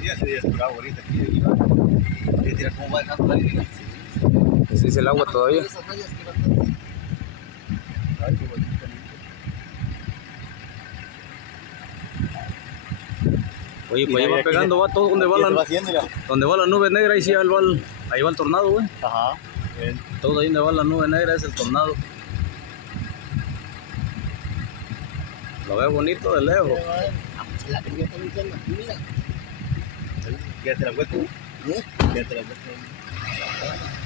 Sí, ese día es bravo ahorita aquí. Mira cómo va dejando la línea. Sí, es el agua todavía. Esas rayas que van. Ay, qué bonito. Oye, pues ahí va pegando, va todo donde va la nube negra, ahí sí ahí va el tornado, güey. Ajá. Bien. Todo ahí donde va la nube negra es el tornado. Lo veo bonito de lejos. La que yo también tengo aquí, mira. Quédate la vuelta. Quédate la vuelta.